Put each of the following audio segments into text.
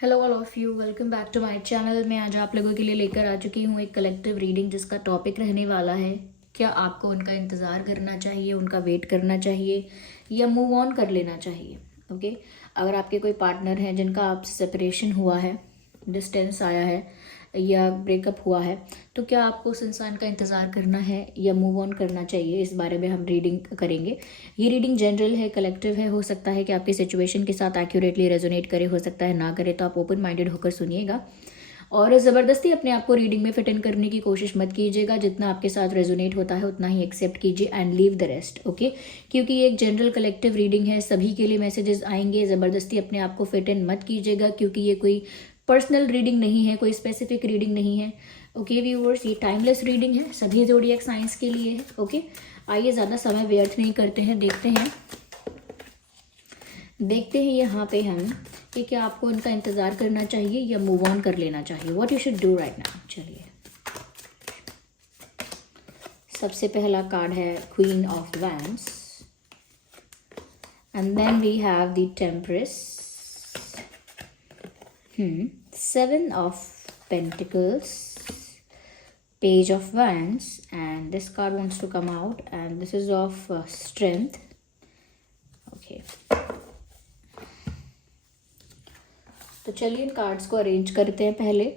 Hello all of you, welcome back to my channel. मैं आज आप लोगों के लिए लेकर आ चुकी हूँ एक कलेक्टिव रीडिंग जिसका टॉपिक रहने वाला है क्या आपको उनका इंतज़ार करना चाहिए, उनका वेट करना चाहिए या मूव ऑन कर लेना चाहिए। ओके, अगर आपके कोई पार्टनर हैं जिनका आपसे सेपरेशन हुआ है, डिस्टेंस आया है या ब्रेकअप हुआ है, तो क्या आपको उस इंसान का इंतज़ार करना है या मूव ऑन करना चाहिए, इस बारे में हम रीडिंग करेंगे। ये रीडिंग जनरल है, कलेक्टिव है, हो सकता है कि आपकी सिचुएशन के साथ एक्यूरेटली रेजोनेट करे, हो सकता है ना करे, तो आप ओपन माइंडेड होकर सुनिएगा और ज़बरदस्ती अपने आप को रीडिंग में फिट इन करने की कोशिश मत कीजिएगा। जितना आपके साथ रेजोनेट होता है उतना ही एक्सेप्ट कीजिए and leave the rest. Okay, क्योंकि ये एक जनरल कलेक्टिव रीडिंग है, सभी के लिए मैसेजेस आएंगे। ज़बरदस्ती अपने आप को फिट इन मत कीजिएगा क्योंकि ये कोई पर्सनल रीडिंग नहीं है, कोई स्पेसिफिक रीडिंग नहीं है। ओके व्यूअर्स, ये टाइमलेस रीडिंग है, सभी ज़ोडिएक साइंस के लिए है। ओके, आइए ज़्यादा समय व्यर्थ नहीं करते हैं, देखते हैं यहाँ पे हम कि क्या आपको उनका इंतज़ार करना चाहिए या मूव ऑन कर लेना चाहिए। What you should do right now. चलिए, सबसे पहला कार्ड है queen of wands and then we have the temperance, seven of pentacles, page of wands, and this card wants to come out and this is of strength. Okay, तो चलिए इन cards को arrange करते हैं। पहले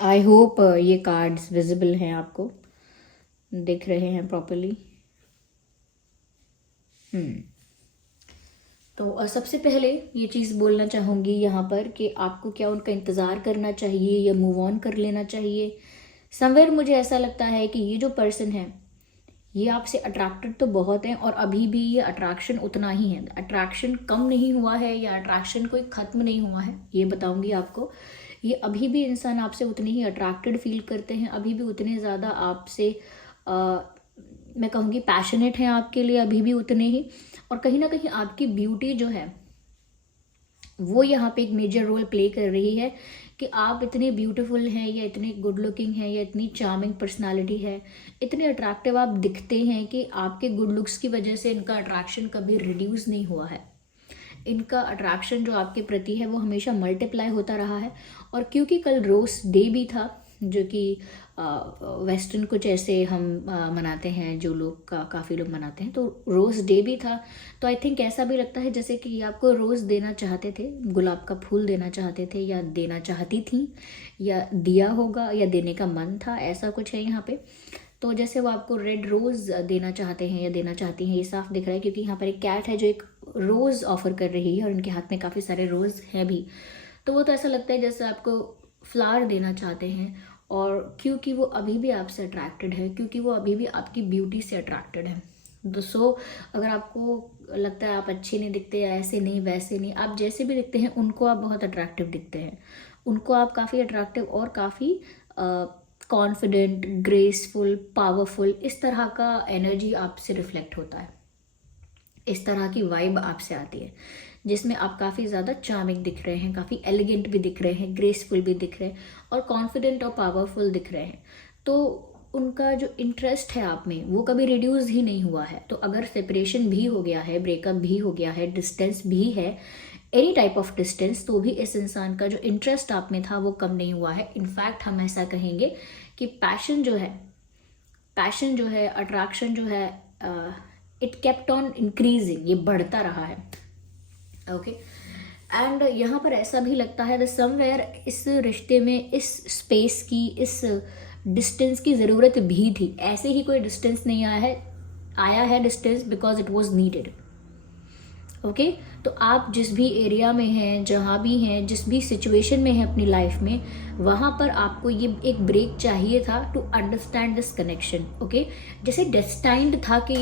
I hope ये cards visible हैं, आपको दिख रहे हैं प्रॉपरली। तो सबसे पहले ये चीज़ बोलना चाहूँगी यहाँ पर कि आपको क्या उनका इंतज़ार करना चाहिए या मूव ऑन कर लेना चाहिए। समवेयर मुझे ऐसा लगता है कि ये जो पर्सन है ये आपसे अट्रैक्टेड तो बहुत है और अभी भी ये अट्रैक्शन उतना ही है। अट्रैक्शन कम नहीं हुआ है या अट्रैक्शन कोई ख़त्म नहीं हुआ है, ये बताऊँगी आपको। ये अभी भी इंसान आपसे उतने ही अट्रैक्टेड फील करते हैं, अभी भी उतने ज़्यादा आपसे मैं कहूँगी पैशनेट हैं आपके लिए, अभी भी उतने ही। और कहीं ना कहीं आपकी ब्यूटी जो है वो यहाँ पे एक मेजर रोल प्ले कर रही है कि आप इतने ब्यूटीफुल हैं या इतने गुड लुकिंग हैं या इतनी चार्मिंग पर्सनालिटी है, इतने अट्रैक्टिव आप दिखते हैं कि आपके गुड लुक्स की वजह से इनका अट्रैक्शन कभी रिड्यूस नहीं हुआ है। इनका अट्रैक्शन जो आपके प्रति है वो हमेशा मल्टीप्लाई होता रहा है। और क्योंकि कल रोज डे भी था, जो कि वेस्टर्न कुछ ऐसे हम मनाते हैं, जो लोग काफ़ी लोग मनाते हैं, तो रोज़ डे भी था। तो आई थिंक ऐसा भी लगता है जैसे कि आपको रोज़ देना चाहते थे, गुलाब का फूल देना चाहते थे या देना चाहती थी या दिया होगा या देने का मन था, ऐसा कुछ है यहाँ पे। तो जैसे वो आपको रेड रोज़ देना चाहते हैं या देना चाहती हैं, ये साफ दिख रहा है क्योंकि यहाँ पर एक कैट है जो एक रोज़ ऑफर कर रही है और इनके हाथ में काफ़ी सारे रोज़ हैं भी। तो वो तो ऐसा लगता है जैसे आपको फ्लावर देना चाहते हैं, और क्योंकि वो अभी भी आपसे अट्रैक्टेड है, क्योंकि वो अभी भी आपकी ब्यूटी से अट्रैक्टेड है। दोस्तों, अगर आपको लगता है आप अच्छे नहीं दिखते या ऐसे नहीं वैसे नहीं, आप जैसे भी दिखते हैं उनको आप बहुत अट्रैक्टिव दिखते हैं, उनको आप काफ़ी अट्रैक्टिव और काफ़ी कॉन्फिडेंट, ग्रेसफुल, पावरफुल, इस तरह का एनर्जी आपसे रिफ्लेक्ट होता है, इस तरह की वाइब आपसे आती है जिसमें आप काफ़ी ज़्यादा चार्मिंग दिख रहे हैं, काफ़ी एलिगेंट भी दिख रहे हैं, ग्रेसफुल भी दिख रहे हैं और कॉन्फिडेंट और पावरफुल दिख रहे हैं। तो उनका जो इंटरेस्ट है आप में वो कभी रिड्यूस ही नहीं हुआ है। तो अगर सेपरेशन भी हो गया है, ब्रेकअप भी हो गया है, डिस्टेंस भी है, एनी टाइप ऑफ डिस्टेंस, तो भी इस इंसान का जो इंटरेस्ट आप में था वो कम नहीं हुआ है। इनफैक्ट हम ऐसा कहेंगे कि पैशन जो है, अट्रैक्शन जो है, इट केप्ट ऑन इंक्रीजिंग, ये बढ़ता रहा है। ओके, एंड यहाँ पर ऐसा भी लगता है दैट समवेयर इस रिश्ते में इस स्पेस की, इस डिस्टेंस की ज़रूरत भी थी। ऐसे ही कोई डिस्टेंस नहीं आया है distance because it was needed. Okay, तो आप जिस भी एरिया में हैं, जहाँ भी हैं, जिस भी सिचुएशन में हैं अपनी लाइफ में, वहाँ पर आपको ये एक ब्रेक चाहिए था to understand this connection. Okay, जैसे डेस्टाइंड था कि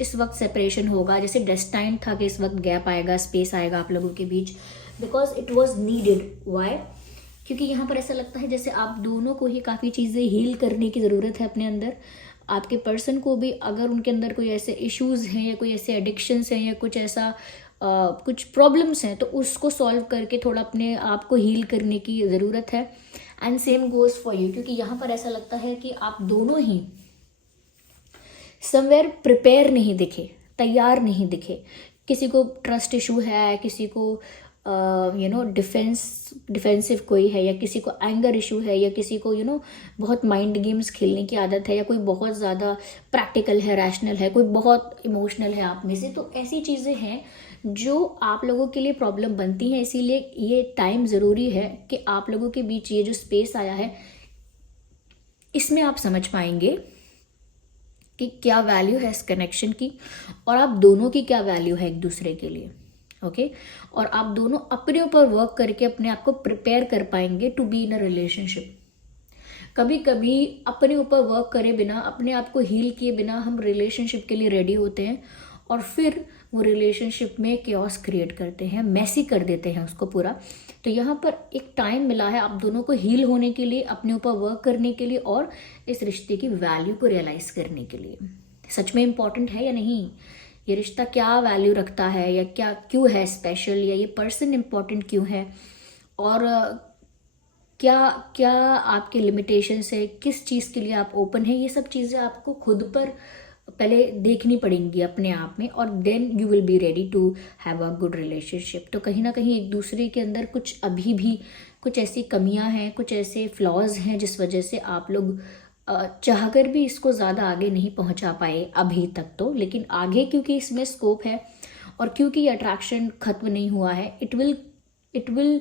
इस वक्त सेपरेशन होगा, जैसे डेस्टाइंड था कि इस वक्त गैप आएगा, स्पेस आएगा आप लोगों के बीच, because it was needed. Why? क्योंकि यहाँ पर ऐसा लगता है जैसे आप दोनों को ही काफ़ी चीज़ें हील करने की ज़रूरत है अपने अंदर। आपके पर्सन को भी, अगर उनके अंदर कोई ऐसे इश्यूज़ हैं या कोई ऐसे एडिक्शंस हैं या कुछ ऐसा कुछ प्रॉब्लम्स हैं, तो उसको सॉल्व करके थोड़ा अपने आप को हील करने की ज़रूरत है। And same goes for you, क्योंकि यहाँ पर ऐसा लगता है कि आप दोनों ही समवेयर प्रिपेयर नहीं दिखे, तैयार नहीं दिखे। किसी को ट्रस्ट इशू है, किसी को डिफेंसिव कोई है, या किसी को एंगर इशू है, या किसी को बहुत माइंड गेम्स खेलने की आदत है, या कोई बहुत ज़्यादा प्रैक्टिकल है, रैशनल है, कोई बहुत इमोशनल है आप में से। तो ऐसी चीज़ें हैं जो आप लोगों के लिए प्रॉब्लम बनती हैं। इसीलिए ये टाइम ज़रूरी है कि आप लोगों के बीच ये जो स्पेस आया है, इसमें आप समझ पाएंगे कि क्या वैल्यू है इस कनेक्शन की, और आप दोनों की क्या वैल्यू है एक दूसरे के लिए। ओके और आप दोनों अपने ऊपर वर्क करके अपने आप को प्रिपेयर कर पाएंगे to be in a relationship. कभी कभी अपने ऊपर वर्क करे बिना, अपने आप को हील किए बिना हम रिलेशनशिप के लिए रेडी होते हैं, और फिर वो रिलेशनशिप में केओस क्रिएट करते हैं, मैसी कर देते हैं उसको पूरा। तो यहाँ पर एक टाइम मिला है आप दोनों को हील होने के लिए, अपने ऊपर वर्क करने के लिए, और इस रिश्ते की वैल्यू को रियलाइज करने के लिए। सच में इम्पॉर्टेंट है या नहीं, ये रिश्ता क्या वैल्यू रखता है, या क्या क्यों है स्पेशल, या ये पर्सन इम्पॉर्टेंट क्यों है, और क्या क्या आपके लिमिटेशंस है, किस चीज़ के लिए आप ओपन है। ये सब चीज़ें आपको खुद पर पहले देखनी पड़ेंगी अपने आप में, और then you will be ready to have a good relationship. तो कहीं ना कहीं एक दूसरे के अंदर कुछ अभी भी कुछ ऐसी कमियां हैं, कुछ ऐसे फ्लॉज हैं जिस वजह से आप लोग चाहकर भी इसको ज़्यादा आगे नहीं पहुंचा पाए अभी तक तो। लेकिन आगे क्योंकि इसमें स्कोप है, और क्योंकि ये अट्रैक्शन खत्म नहीं हुआ है, it will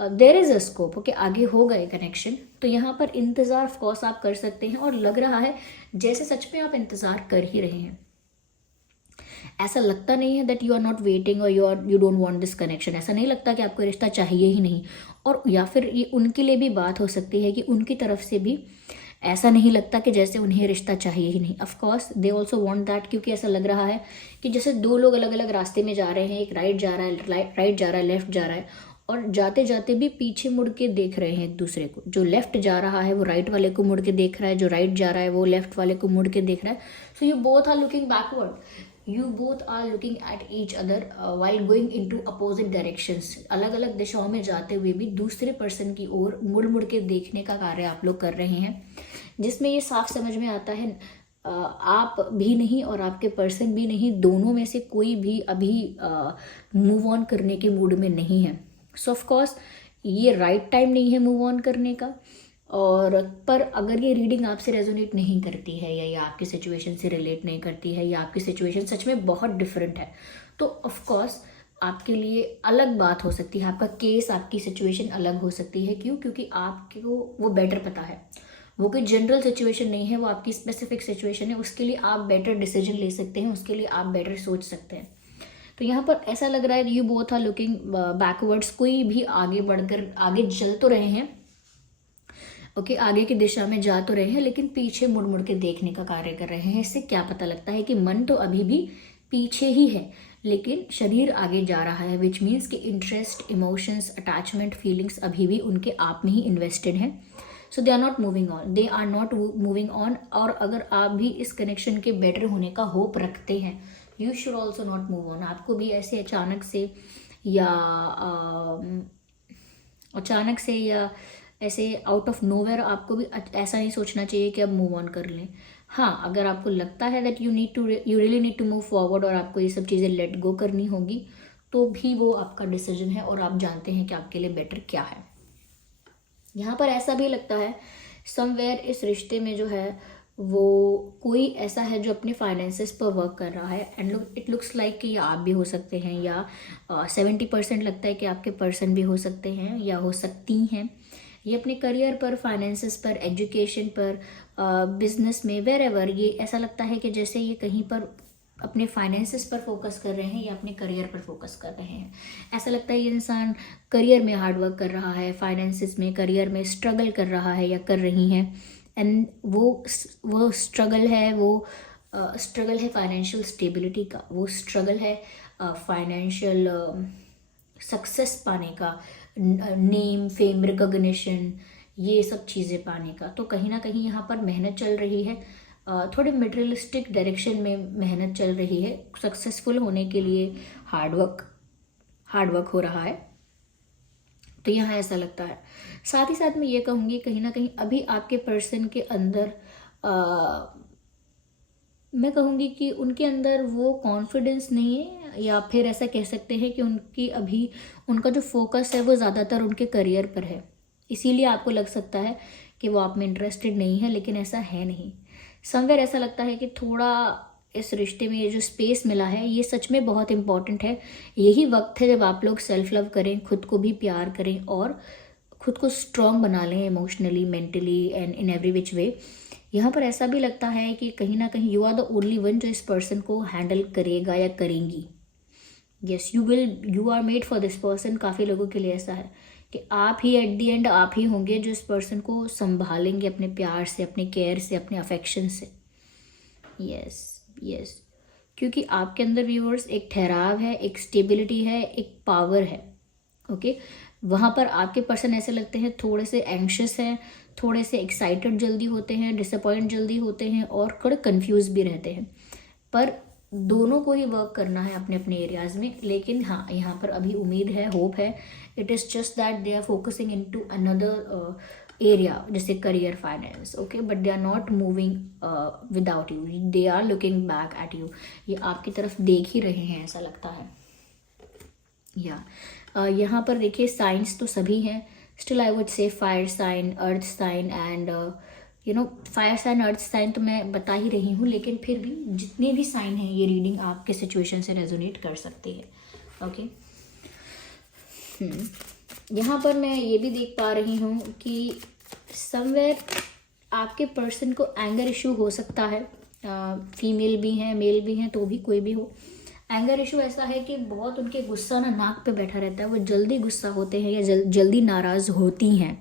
there is a scope. Okay, आगे होगा ये कनेक्शन। तो यहाँ पर इंतज़ार ऑफकोर्स आप कर सकते हैं, और लग रहा है जैसे सच में आप इंतज़ार कर ही रहे हैं। ऐसा लगता नहीं है that you are not waiting और you don't want this connection. ऐसा नहीं लगता कि आपको रिश्ता चाहिए ही नहीं। और या फिर ये उनके लिए भी बात हो सकती है कि उनकी तरफ से भी ऐसा नहीं लगता कि जैसे उन्हें रिश्ता चाहिए ही नहीं। Of course they also want that, क्योंकि ऐसा लग रहा है कि जैसे दो लोग अलग अलग रास्ते में जा रहे हैं, एक राइट जा रहा है, लेफ्ट जा रहा है, और जाते जाते भी पीछे मुड़ के देख रहे हैं एक दूसरे को। जो लेफ्ट जा रहा है वो राइट वाले को मुड़ के देख रहा है, जो राइट जा रहा है वो लेफ्ट वाले को मुड़ के देख रहा है। So you both are looking backward, you both are looking at each other while going into opposite directions. अलग अलग दिशाओं में जाते हुए भी दूसरे पर्सन की ओर मुड़ मुड़ के देखने का कार्य आप लोग कर रहे हैं, जिसमें ये साफ समझ में आता है आप भी नहीं और आपके पर्सन भी नहीं, दोनों में से कोई भी अभी मूव ऑन करने के मूड में नहीं है। सो ऑफ कोर्स ये राइट टाइम नहीं है मूव ऑन करने का। और पर अगर ये रीडिंग आपसे रेजोनेट नहीं करती है, या ये आपकी सिचुएशन से रिलेट नहीं करती है, या आपकी सिचुएशन सच में बहुत डिफरेंट है, तो ऑफ कोर्स आपके लिए अलग बात हो सकती है, आपका केस, आपकी सिचुएशन अलग हो सकती है। क्यों? क्योंकि आपको वो बेटर पता है। वो कोई जनरल सिचुएशन नहीं है, वो आपकी स्पेसिफिक सिचुएशन है। उसके लिए आप बेटर डिसीजन ले सकते हैं, उसके लिए आप बेटर सोच सकते हैं। तो यहाँ पर ऐसा लग रहा है you both are looking backwards. कोई भी आगे बढ़कर आगे चल तो रहे हैं, ओके, आगे की दिशा में जा तो रहे हैं, लेकिन पीछे मुड़ मुड़ के देखने का कार्य कर रहे हैं। इससे क्या पता लगता है कि मन तो अभी भी पीछे ही है, लेकिन शरीर आगे जा रहा है, विच मीन्स कि इंटरेस्ट, इमोशंस, अटैचमेंट, फीलिंग्स अभी भी उनके आप में ही इन्वेस्टेड हैं। So they are not moving on, they are not moving on. और अगर आप भी इस कनेक्शन के बेटर होने का होप रखते हैं, you should also not move on. आपको भी ऐसे अचानक से या ऐसे आउट ऑफ नोवेयर आपको भी ऐसा नहीं सोचना चाहिए कि अब मूव ऑन कर लें। हाँ, अगर आपको लगता है that you really need to move forward, और आपको ये सब चीज़ें लेट गो करनी होगी, तो भी वो आपका डिसीजन है, और आप जानते हैं कि आपके लिए बेटर क्या है। यहाँ पर ऐसा भी लगता है समवेयर इस रिश्ते में जो है वो कोई ऐसा है जो अपने फाइनेंसेस पर वर्क कर रहा है, एंड इट लुक्स लाइक कि आप भी हो सकते हैं, या 70% लगता है कि आपके पर्सन भी हो सकते हैं या हो सकती हैं। ये अपने करियर पर, फाइनेंसेस पर, एजुकेशन पर, बिजनेस में, वेर एवर, ये ऐसा लगता है कि जैसे ये कहीं पर अपने फाइनेंसेस पर फोकस कर रहे हैं या अपने करियर पर फोकस कर रहे हैं। ऐसा लगता है ये इंसान करियर में हार्डवर्क कर रहा है, फाइनेंसेस में, करियर में स्ट्रगल कर रहा है या कर रही हैं, एंड वो स्ट्रगल है फाइनेंशियल स्टेबिलिटी का, वो स्ट्रगल है फाइनेंशियल सक्सेस पाने का, नेम, फेम, रिकॉग्निशन, ये सब चीज़ें पाने का। तो कहीं ना कहीं यहाँ पर मेहनत चल रही है, थोड़े मटेरियलिस्टिक डायरेक्शन में मेहनत चल रही है। सक्सेसफुल होने के लिए हार्डवर्क हो रहा है। तो यहाँ ऐसा लगता है। साथ ही साथ मैं ये कहूँगी कहीं ना कहीं अभी आपके पर्सन के अंदर मैं कहूँगी कि उनके अंदर वो कॉन्फिडेंस नहीं है, या फिर ऐसा कह सकते हैं कि उनकी अभी उनका जो फोकस है वो ज़्यादातर उनके करियर पर है। इसीलिए आपको लग सकता है कि वो आप में इंटरेस्टेड नहीं है, लेकिन ऐसा है नहीं। समवेयर ऐसा लगता है कि थोड़ा इस रिश्ते में ये जो स्पेस मिला है ये सच में बहुत इंपॉर्टेंट है। यही वक्त है जब आप लोग सेल्फ लव करें, खुद को भी प्यार करें और खुद को स्ट्रॉन्ग बना लें emotionally, mentally and in every which way. यहाँ पर ऐसा भी लगता है कि कहीं ना कहीं you are the only one जो इस पर्सन को हैंडल करेगा या करेंगी। Yes, you are made for this person. काफ़ी लोगों के लिए ऐसा है कि आप ही एट दी एंड आप ही होंगे जो इस पर्सन को संभालेंगे अपने प्यार से, अपने केयर से, अपने अफेक्शन से। यस यस, क्योंकि आपके अंदर व्यूअर्स एक ठहराव है, एक स्टेबिलिटी है, एक पावर है। ओके, वहाँ पर आपके पर्सन ऐसे लगते हैं थोड़े से एंग्शियस हैं, थोड़े से एक्साइटेड जल्दी होते हैं, डिसअपॉइंट जल्दी होते हैं और थोड़े कंफ्यूज भी रहते हैं। पर दोनों को ही वर्क करना है अपने अपने एरियाज में। लेकिन हाँ, यहाँ पर अभी उम्मीद है, होप है। It is just that they are focusing in to another area, जैसे career, finance. Okay, but they are not moving without you, they are looking back at you. ये आपकी तरफ देख ही रहे हैं ऐसा लगता है। या यहाँ पर देखिए साइंस तो सभी हैं, still I would say fire sign, earth sign and fire sign, earth sign तो मैं बता ही रही हूँ, लेकिन फिर भी जितने भी साइन हैं ये रीडिंग आपके सिचुएशन से रेजोनेट कर सकती है। ओके, यहाँ पर मैं ये भी देख पा रही हूँ कि समवेयर आपके पर्सन को एंगर इशू हो सकता है। फीमेल भी हैं, मेल भी हैं, तो भी कोई भी हो। एंगर इशू ऐसा है कि बहुत उनके गुस्सा ना नाक पे बैठा रहता है, वो जल्दी गुस्सा होते हैं या जल्दी नाराज़ होती हैं,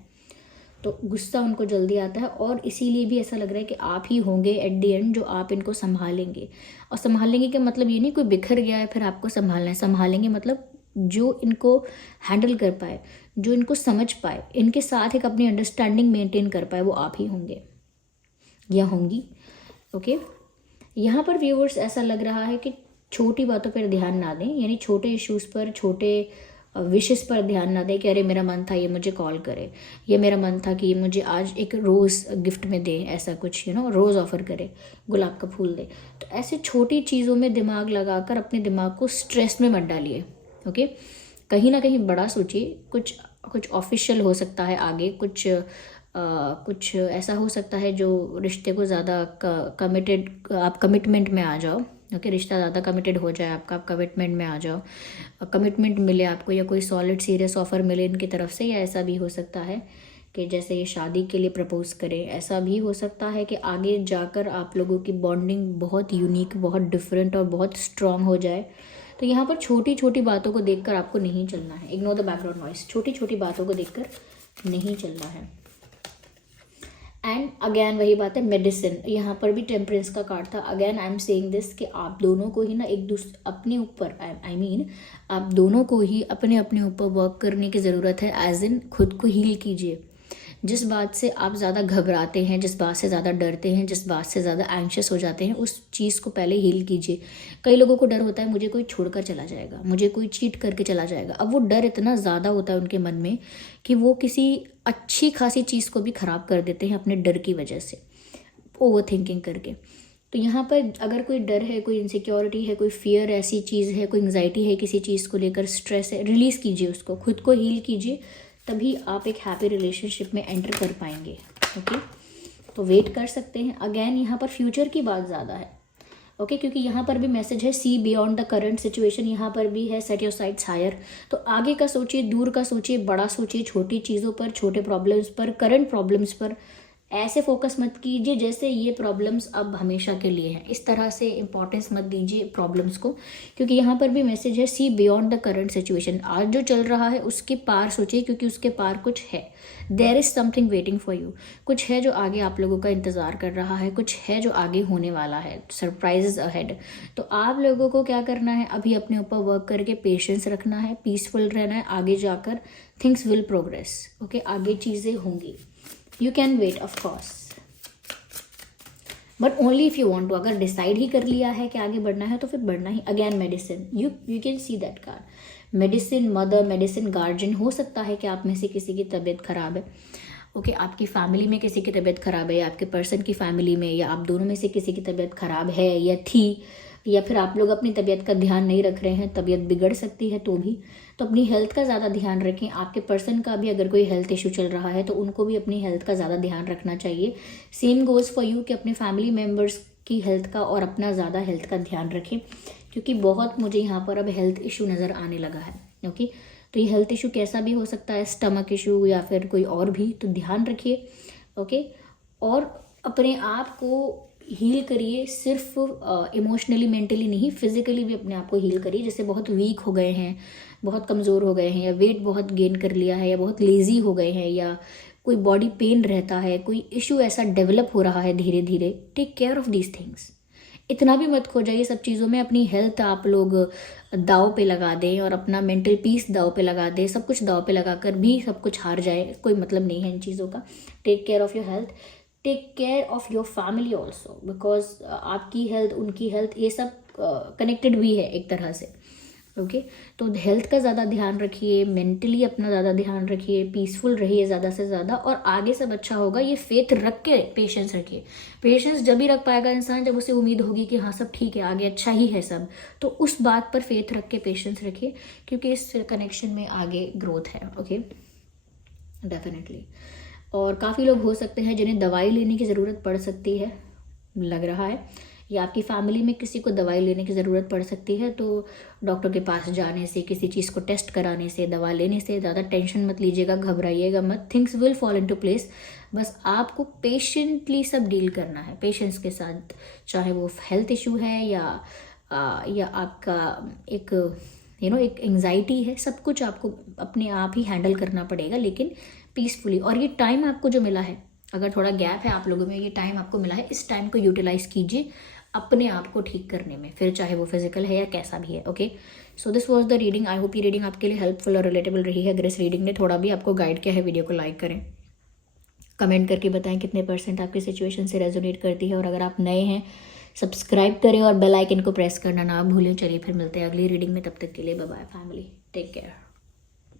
तो गुस्सा उनको जल्दी आता है। और इसीलिए भी ऐसा लग रहा है कि आप ही होंगे एट द एंड जो आप इनको संभालेंगे। और संभालेंगे का मतलब ये नहीं कोई बिखर गया है फिर आपको संभालना है। संभालेंगे मतलब जो इनको हैंडल कर पाए, जो इनको समझ पाए, इनके साथ एक अपनी अंडरस्टैंडिंग मेंटेन कर पाए, वो आप ही होंगे या होंगी। ओके, यहाँ पर व्यूअर्स ऐसा लग रहा है कि छोटी बातों पर ध्यान ना दें, यानी छोटे इश्यूज़ पर, छोटे विशेस पर ध्यान ना दें कि अरे मेरा मन था ये मुझे कॉल करे, या मेरा मन था कि ये मुझे आज एक रोज़ गिफ्ट में दे, ऐसा कुछ रोज़ ऑफर करे, गुलाब का फूल दे। तो ऐसे छोटी चीज़ों में दिमाग लगाकर अपने दिमाग को स्ट्रेस में मत डालिए। ओके, कहीं ना कहीं बड़ा सोचिए। कुछ ऑफिशियल हो सकता है आगे, कुछ ऐसा हो सकता है जो रिश्ते को ज़्यादा कमिटेड, आप कमिटमेंट में आ जाओ। ओके, रिश्ता ज़्यादा कमिटेड हो जाए आपका, आप कमिटमेंट में आ जाओ, कमिटमेंट मिले आपको, या कोई सॉलिड सीरियस ऑफर मिले इनकी तरफ से। या ऐसा भी हो सकता है कि जैसे ये शादी के लिए प्रपोज करें, ऐसा भी हो सकता है कि आगे जाकर आप लोगों की बॉन्डिंग बहुत यूनिक, बहुत डिफरेंट और बहुत स्ट्रांग हो जाए। तो यहाँ पर छोटी छोटी बातों को देखकर आपको नहीं चलना है। Ignore the background noise. छोटी छोटी बातों को देखकर नहीं चलना है। एंड अगेन वही बात है, मेडिसिन। यहाँ पर भी टेम्परेंस का कार्ड था। Again I am saying this कि आप दोनों को ही ना एक दूसरे अपने ऊपर, आई मीन आप दोनों को ही अपने अपने ऊपर वर्क करने की ज़रूरत है। एज इन खुद को हील कीजिए। जिस बात से आप ज़्यादा घबराते हैं, जिस बात से ज़्यादा डरते हैं, जिस बात से ज़्यादा एंग्शियस हो जाते हैं, उस चीज़ को पहले हील कीजिए। कई लोगों को डर होता है मुझे कोई छोड़कर चला जाएगा, मुझे कोई चीट करके चला जाएगा। अब वो डर इतना ज़्यादा होता है उनके मन में कि वो किसी अच्छी खासी चीज़ को भी ख़राब कर देते हैं अपने डर की वजह से, ओवर थिंकिंग करके। तो यहाँ पर अगर कोई डर है, कोई इनसिक्योरिटी है, कोई फियर ऐसी चीज़ है, कोई एंग्जाइटी है किसी चीज़ को लेकर, स्ट्रेस है, रिलीज़ कीजिए उसको, खुद को हील कीजिए, तभी आप एक हैप्पी रिलेशनशिप में एंटर कर पाएंगे। ओके, तो वेट कर सकते हैं। अगेन यहाँ पर फ्यूचर की बात ज़्यादा है। ओके, क्योंकि यहाँ पर भी मैसेज है see beyond the current situation. यहाँ पर भी है सेट योर साइट्स हायर। तो आगे का सोचिए, दूर का सोचिए, बड़ा सोचिए, छोटी चीज़ों पर, छोटे प्रॉब्लम्स पर, करंट प्रॉब्लम्स पर ऐसे फोकस मत कीजिए जैसे ये प्रॉब्लम्स अब हमेशा के लिए हैं। इस तरह से इंपॉर्टेंस मत दीजिए प्रॉब्लम्स को, क्योंकि यहाँ पर भी मैसेज है see beyond the current situation. आज जो चल रहा है उसके पार सोचिए, क्योंकि उसके पार कुछ है। There is something waiting for you. कुछ है जो आगे आप लोगों का इंतज़ार कर रहा है, कुछ है जो आगे होने वाला है, सरप्राइजेज अहेड। तो आप लोगों को क्या करना है, अभी अपने ऊपर वर्क करके पेशेंस रखना है, पीसफुल रहना है। आगे जाकर थिंग्स विल प्रोग्रेस। ओके, आगे चीज़ें होंगी। You can wait of course, but only if you want to। अगर डिसाइड ही कर लिया है कि आगे बढ़ना है तो फिर बढ़ना ही। Again medicine, you can see that card। Medicine mother, medicine guardian, हो सकता है कि आप में से किसी की तबीयत खराब है, ओके, आपकी फैमिली में किसी की तबीयत खराब है, या आपके पर्सन की फैमिली में, या आप दोनों में से किसी की तबीयत खराब है या थी, या फिर आप लोग अपनी तबीयत का ध्यान नहीं रख रहे हैं, तबीयत बिगड़ सकती है तो अपनी हेल्थ का ज़्यादा ध्यान रखें। आपके पर्सन का भी अगर कोई हेल्थ इशू चल रहा है तो उनको भी अपनी हेल्थ का ज़्यादा ध्यान रखना चाहिए। सेम गोज़ फॉर यू कि अपने फैमिली मेम्बर्स की हेल्थ का और अपना ज़्यादा हेल्थ का ध्यान रखें, क्योंकि बहुत मुझे यहाँ पर अब हेल्थ इशू नज़र आने लगा है। ओके, तो ये हेल्थ इशू कैसा भी हो सकता है, स्टमक इशू या फिर कोई और भी, तो ध्यान रखिए। ओके, और अपने आप को हील करिए, सिर्फ इमोशनली मेंटली नहीं, फिजिकली भी अपने आप को हील करिए। जैसे बहुत वीक हो गए हैं, बहुत कमज़ोर हो गए हैं, या वेट बहुत गेन कर लिया है, या बहुत लेज़ी हो गए हैं, या कोई बॉडी पेन रहता है, कोई इशू ऐसा डेवलप हो रहा है धीरे धीरे, take care of these things. इतना भी मत खो जाइए सब चीज़ों में, अपनी हेल्थ आप लोग दाव पे लगा दें और अपना मेंटल पीस दाव पे लगा दें, सब कुछ दाव पे लगा कर भी सब कुछ हार जाए, कोई मतलब नहीं है इन चीज़ों का। Take care of your health, take care of your family also, because आपकी हेल्थ, उनकी हेल्थ, ये सब कनेक्टेड भी है एक तरह से। ओके, तो हेल्थ का ज़्यादा ध्यान रखिए, मेंटली अपना ज़्यादा ध्यान रखिए, पीसफुल रहिए ज़्यादा से ज़्यादा, और आगे सब अच्छा होगा। ये फेथ रख के पेशेंस रखिए। पेशेंस जब भी रख पाएगा इंसान जब उसे उम्मीद होगी कि हाँ सब ठीक है, आगे अच्छा ही है सब, तो उस बात पर फेथ रख के पेशेंस रखिए, क्योंकि इस कनेक्शन में आगे ग्रोथ है। Okay, definitely. और काफ़ी लोग हो सकते हैं जिन्हें दवाई लेने की ज़रूरत पड़ सकती है, लग रहा है, या आपकी फैमिली में किसी को दवाई लेने की ज़रूरत पड़ सकती है, तो डॉक्टर के पास जाने से, किसी चीज़ को टेस्ट कराने से, दवा लेने से ज़्यादा टेंशन मत लीजिएगा, घबराइएगा मत। Things will fall into place. बस आपको पेशेंटली सब डील करना है, पेशेंस के साथ, चाहे वो हेल्थ इशू है या आपका एक एक एंजाइटी है, सब कुछ आपको अपने आप ही हैंडल करना पड़ेगा, लेकिन पीसफुली। और ये टाइम आपको जो मिला है, अगर थोड़ा गैप है आप लोगों में, ये टाइम आपको मिला है, इस टाइम को यूटिलाइज कीजिए अपने आप को ठीक करने में, फिर चाहे वो फिजिकल है या कैसा भी है। Okay, so this was the reading. I hope ये रीडिंग आपके लिए हेल्पफुल और रिलेटेबल रही है। अगर इस रीडिंग ने थोड़ा भी आपको गाइड किया है, वीडियो को लाइक करें, कमेंट करके बताएं कितने % आपकी सिचुएशन से रेजोनेट करती है, और अगर आप नए हैं सब्सक्राइब करें और बेल आइकन को प्रेस करना ना भूलें। चलिए फिर मिलते हैं अगली रीडिंग में, तब तक के लिए bye bye family, take care.